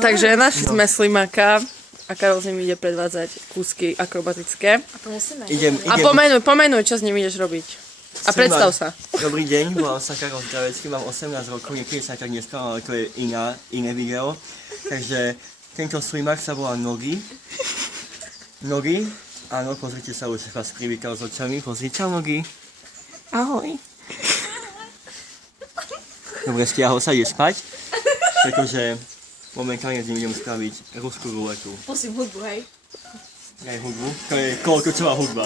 Takže našli sme Slimáka a Karol s ním ide predvádzať kúsky akrobatické. A to musíme. A pomenuj, čo s ním ideš robiť. A predstav sa. Dobrý deň, volám sa Karol Zdravecký, mám 18 rokov, niekedy sa tak nespral, ale to je iné video. Takže tento Slimák sa volá Nogy. Nogy, áno, pozrite sa, už vás privítal s očami, pozrite, čau Nogy. Ahoj. Dobre, stiahol sa, ide spať, pretože momentálne s ním idem spraviť ruskú ruletu. Pusím hudbu, hej. Aj hudbu, to je kolotočová hudba.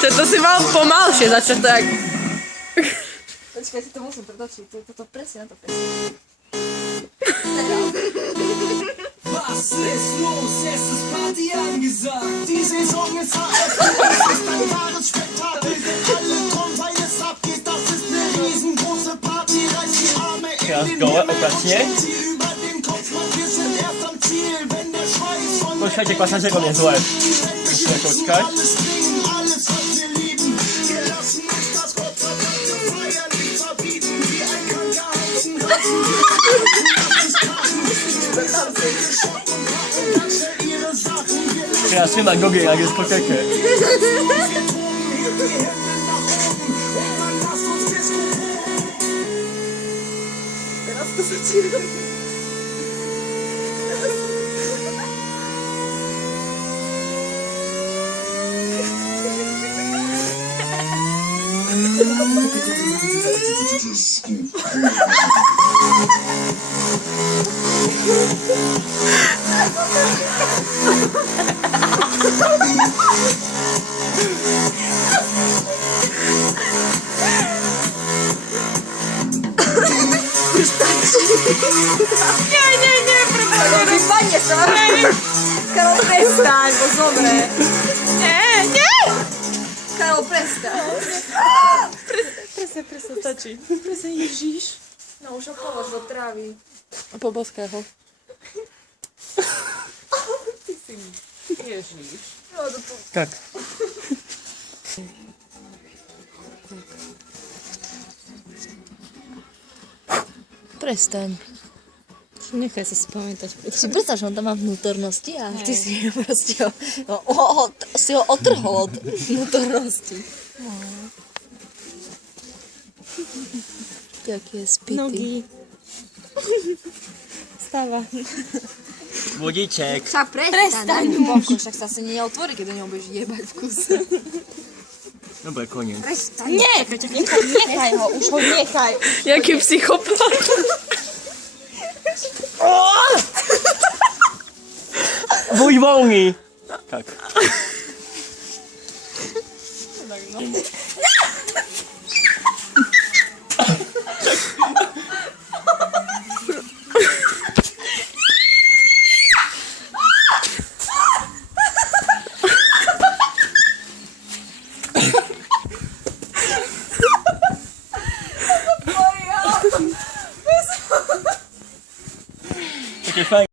To si mal pomalšie začať tak. Počkaj, si to musím pretočiť, to presne na to presne. Was ist los? Es ist Party angesagt. Die Saison ist eröffnet. Es ist ein wahres Spektakel. Denn alle kommen, weil es abgeht. Das ist eine riesengroße Party. Reiß die Arme in den Himmel. Sie über den Kopf, man, wir sind erst am Ziel. Wenn der Schweiß von Počkajte, pasažierom je zle. Musíme počkať. alles bringen, alles, was wir lieben. Wir lassen uns das gottverdammte Feiern nicht verbieten. Wie ein kranker Haufen Ranzen. Teraz Slimák Nogy na diskoteke. Teraz to začína. Nie, prepáč. Vypadne sa. Karol, prestaň, bo dobre. Nie. Karol, prestaň. Presne, stačí. Presne, Ježiš. No už ho polož do trávy. Poboskaj ho. Ty si mi. Ježiš. No, to tu. Tak. Prestaň. Nechaj sa spamätať. Si predstav, že on tam má vnútornosti a ty si ho proste si ho otrhol od vnútornosti. Jaký je spitý. Nogy. Stáva. Budíček. Však prestaň. Však sa asi neotvorí, keď do neho budeš jebať v kuse. Dobre, koniec. Prestaň. Nechaj ho, už ho nechaj. Jaký psychopat. Buď voľný. Tak. Takie fajne.